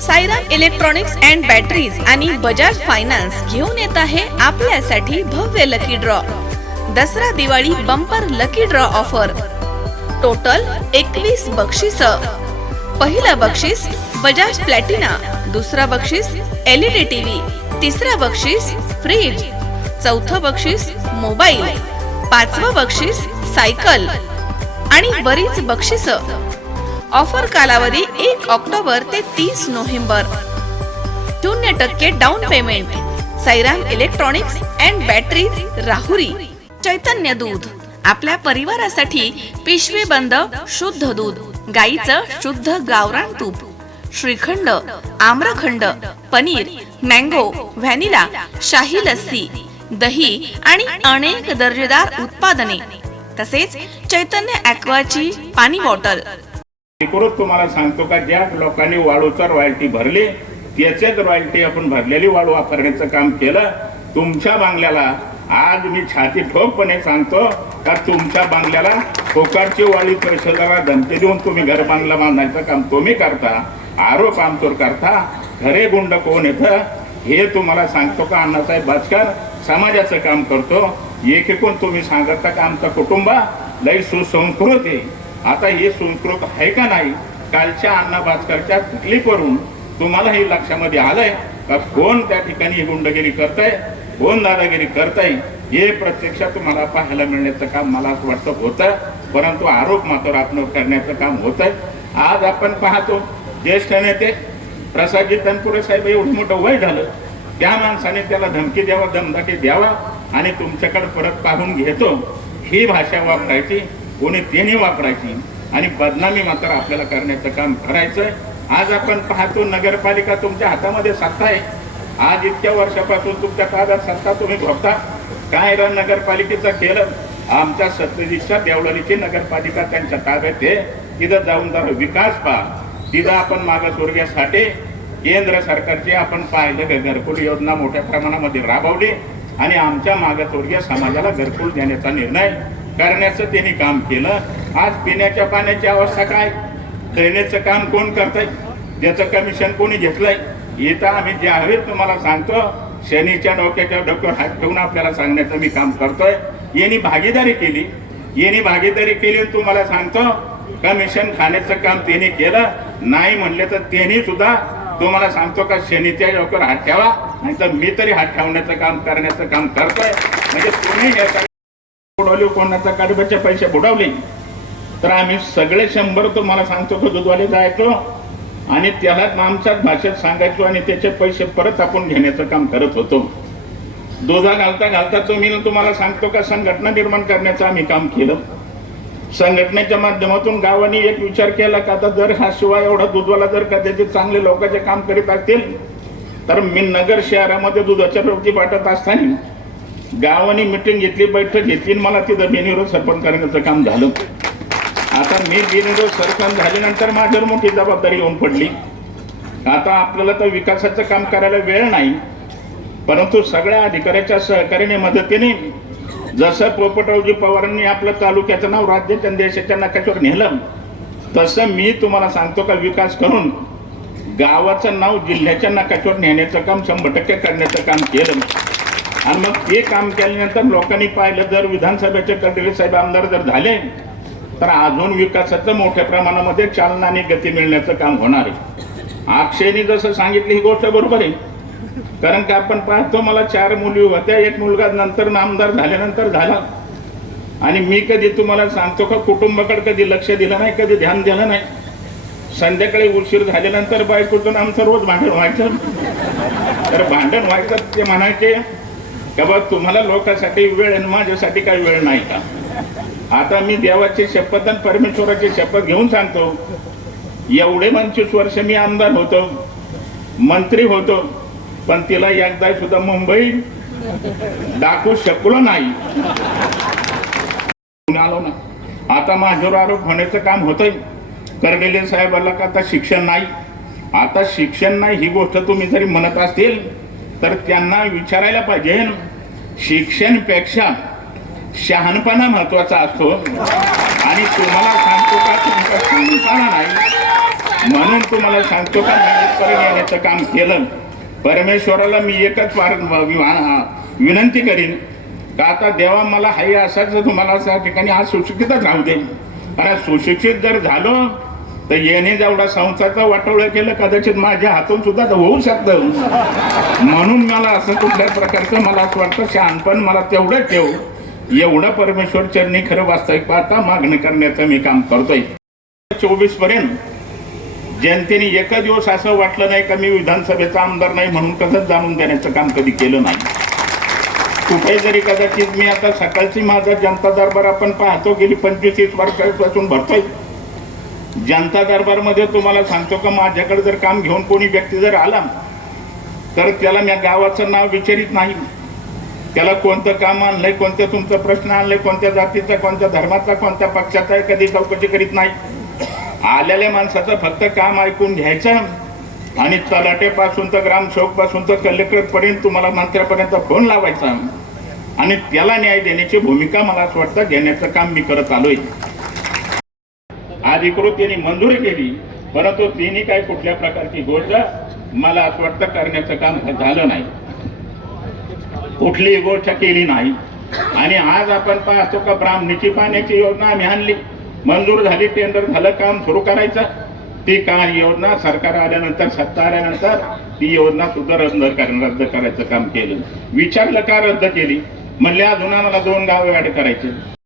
Sairam electronics and batteries आणि Bajaj finance घेऊन येत आहे आपल्यासाठी भव्य lucky draw. Dussehra Diwali bumper lucky draw offer. Total 21 बक्षीस. पहिला बक्षीस बजाज प्लॅटिना, दुसरा बक्षीस LED टीव्ही, तिसरा बक्षीस फ्रीज, चौथं बक्षीस मोबाईल, पाचवं बक्षीस सायकल आणि बरीच बक्षीस. ऑफर कालावधी 1 ऑक्टोबर ते 30 November. 0% down payment. Sairam electronics and batteries Rahuri. Chaitanya दूध आपल्या परिवारासाठी पिशवी बंद शुद्ध दूध, गाईचं शुद्ध गावरान तूप, श्रीखंड, आम्रखंड, पनीर, मँगो, व्हॅनिला, शाही लस्सी, दही आणि अनेक दर्जेदार उत्पादने, तसेच चैतन्य ॲक्वाची पाणी बॉटल. तुम्हाला सांगतो का, ज्या लोकांनी वाळूचा रॉयल्टी भरली त्याच्याच रॉयल्टी आपण भरलेली वाळू वापरण्याचं काम केलं. तुमच्या बांगल्याला आज मी छाती ठोकपणे सांगतो का, तुमच्या बांगल्याला कोकारची वाळी परिषदेला धमकी देऊन तुम्ही घर बांगला बांधायचं काम तुम्ही करता, आरोप आमचोर करता. खरे गुंड कोण येतं हे तुम्हाला सांगतो का, अण्णासाहेब भास्कर समाजाचं काम करतो. एकेकून तुम्ही सांगता का आमचा कुटुंब लई सुसंस्कृत आहे. आता हे संस्कृत आहे का नाही, कालच्या अण्णा भास्करच्या क्लिपवरून तुम्हाला हे लक्षामध्ये आलंय का, कोण त्या ठिकाणी गुंडगिरी करताय, कोण दादागिरी करताय, हे प्रत्यक्षात तुम्हाला पाहायला मिळण्याचं काम मला असं वाटतं होतं. परंतु आरोप मात्र आपण करण्याचं काम होत आहे. आज आपण पाहतो ज्येष्ठ नेते प्रसादजी तनपुरे साहेब एवढं मोठं वय झालं, त्या माणसाने त्याला धमकी द्यावा, दमदाटी द्यावा आणि तुमच्याकडे परत पाहून घेतो ही भाषा वापरायची, कोणी त्यांनी वापरायची आणि बदनामी मात्र आपल्याला करण्याचं काम करायचं. आज आपण पाहतो नगरपालिका तुमच्या हातामध्ये सत्ता आहे. आज इतक्या वर्षापासून तुमच्या ताब्यात सत्ता तुम्ही भोगता. काय नगरपालिकेचं केलं, आमच्या सत्तेच्या देवळालीची नगरपालिका त्यांच्या ताब्यात आहे. तिथं जाऊन जरा विकास पहा. तिथं आपण मागासवर्गीयासाठी केंद्र सरकारची आपण पाहिलं घरकुल योजना मोठ्या प्रमाणामध्ये राबवली आणि आमच्या मागासवर्गीय समाजाला घरकुल देण्याचा निर्णय करण्याचं त्यांनी काम केलं. आज पिण्याच्या पाण्याची अवस्था काय, ड्रेनेजचं काम कोण करतंय, ज्याचं कमिशन कोणी घेतलंय, इथं आम्ही ज्यावेळेस तुम्हाला सांगतो शनीच्या डोक्यावर हात ठेवून आपल्याला सांगण्याचं मी काम करतोय. यांनी भागीदारी केली तुम्हाला सांगतो कमिशन खाण्याचं काम त्यांनी केलं. नाही म्हणले तर त्यांनी सुद्धा तुम्हाला सांगतो का शनीच्या डोक्यावर हात ठेवा, नाही तर मी तरी हात ठेवण्याचं काम करण्याचं काम करतोय. म्हणजे तुम्ही बुडवले, कोणाचा कडब्याचे पैसे बुडवले तर आम्ही सगळे 100 तुम्हाला सांगतो की दूधवाले जायचो आणि त्याला आमच्याच भाषेत सांगायचो आणि त्याचे पैसे परत आपण घेण्याचं काम करत होतो. दुधा घालता तुम्हाला सांगतो का संघटना निर्माण करण्याचं आम्ही काम केलं. संघटनेच्या माध्यमातून गावांनी एक विचार केला का, आता जर हा शिवाय एवढा दूधवाला जर कदाचित चांगले लोकांचे काम करीत असतील तर मी नगर शहरामध्ये दुधाच्या रोटी वाटत असताना गावांनी मिटिंग घेतली, बैठक घेतली, मला तिथं बिनविरोध सरपंच करण्याचं काम झालं. आता मी बिनविरोध सरपंच झाल्यानंतर माझ्यावर मोठी जबाबदारी येऊन पडली. आता आपल्याला तर विकासाचं काम करायला वेळ नाही, परंतु सगळ्या अधिकाऱ्याच्या सहकार्याने मदतीने जसं पोपटरावजी पवारांनी आपलं तालुक्याचं नाव राज्याच्या देशाच्या नकाशावर नेलं, तसं मी तुम्हाला सांगतो का विकास करून गावाचं नाव जिल्ह्याच्या नकाशावर नेण्याचं काम 100% करण्याचं काम केलं. आणि मग ते काम केल्यानंतर लोकांनी पाहिलं, जर विधानसभेचे कडवे साहेब आमदार जर झाले तर अजून विकासाचं मोठ्या प्रमाणामध्ये चालना आणि गती मिळण्याचं काम होणार आहे. अक्षयने जसं सांगितलं ही गोष्ट बरोबर आहे, कारण की आपण पाहतो मला 4 मुली होत्या, एक मुलगा नंतर आमदार झाल्यानंतर झाला आणि मी कधी तुम्हाला सांगतो का कुटुंबाकडे कधी लक्ष दिलं नाही, कधी ध्यान दिलं नाही. संध्याकाळी उशीर झाल्यानंतर बायकोतून आमचं रोज भांडण व्हायचं. तर भांडण व्हायचं ते म्हणायचे का बा तुम्हाला लोकांसाठी वेळ आणि माझ्यासाठी काही वेळ नाही का. आता मी देवाची शपथ आणि परमेश्वराची शपथ घेऊन सांगतो, एवढे 25 वर्ष मी आमदार होतो, मंत्री होतो, पण तिला एकदा सुद्धा मुंबई दाखवू शकलो नाही. आलो ना, आता माझ्यावर आरोप होण्याचं काम होतंय. करडेले साहेबाला का आता शिक्षण नाही, आता शिक्षण नाही ही गोष्ट तुम्ही जरी म्हणत असतील तर त्यांना विचारायला पाहिजे, शिक्षणपेक्षा शहाणपणा महत्वाचा असतो. आणि तुम्हाला सांगतो का, तुमचा शहाणपणा नाही म्हणून तुम्हाला सांगतो का मी इथपर्यंत येण्याचं काम केलं. परमेश्वराला मी एकच विनंती करीन का आता देवा मला हाही असाच तुम्हाला अशा ठिकाणी आज सुशिक्षितच राहू दे. कारण सुशिक्षित जर झालो तर येणे जेवढा संसाराचं वाटोळं केलं कदाचित माझ्या हातून सुद्धा होऊ शकतं. म्हणून मला असं कुठल्या प्रकारचं मला असं वाटतं शहाणपण मला तेवढं ठेव एवढं परमेश्वर चरणी खरं वास्तविक पाहता मागणी करण्याचं मी काम करतोय. 24 पर्यंत जनतेने एक दिवस असं वाटलं नाही का मी विधानसभेचा आमदार नाही म्हणून कसं जाणून देण्याचं काम कधी केलं नाही. कुठे जरी कदाचित मी आता सकाळची माझा जनता दरबार आपण पाहतो गेली 25-30 वर्षापासून भरतोय. जनता दरबारमध्ये तुम्हाला सांगतो का माझ्याकडे जर काम घेऊन कोणी व्यक्ती जर आला तर त्याला मी गावाचं नाव विचारित नाही. त्याला कोणतं काम आणलंय, कोणत्या तुमचा प्रश्न आणलाय, कोणत्या जातीचा, कोणत्या धर्माचा, कोणत्या पक्षाचा आहे कधी चौकशी करीत नाही. आलेल्या माणसाचं फक्त काम ऐकून घ्यायचं आणि तलाठेपासून तर ग्रामसेवक पासून तर कलेक्टर पर्यंत तुम्हाला मंत्र्यापर्यंत फोन लावायचा आणि त्याला न्याय देण्याची भूमिका मला असं वाटतं घेण्याचं काम मी करत आलोय. अधिकृत त्यांनी मंजुरी केली परंतु तिने काय कुठल्या प्रकारची गोष्ट मला असं वाटतं करण्याचं काम झालं नाही. कुठलीही गोष्ट केली नाही. आणि आज आपण पाहतो का ब्राह्मणीची पाण्याची योजना आम्ही आणली, मंजूर झाली, टेंडर झालं, काम सुरू करायचं. ती काय योजना सरकार आल्यानंतर सत्ता आल्यानंतर ती योजना सुद्धा रद्द करायचं काम केलं. विचारलं का रद्द केली, म्हणले अजून आम्हाला 2 गावे ऍड करायचे.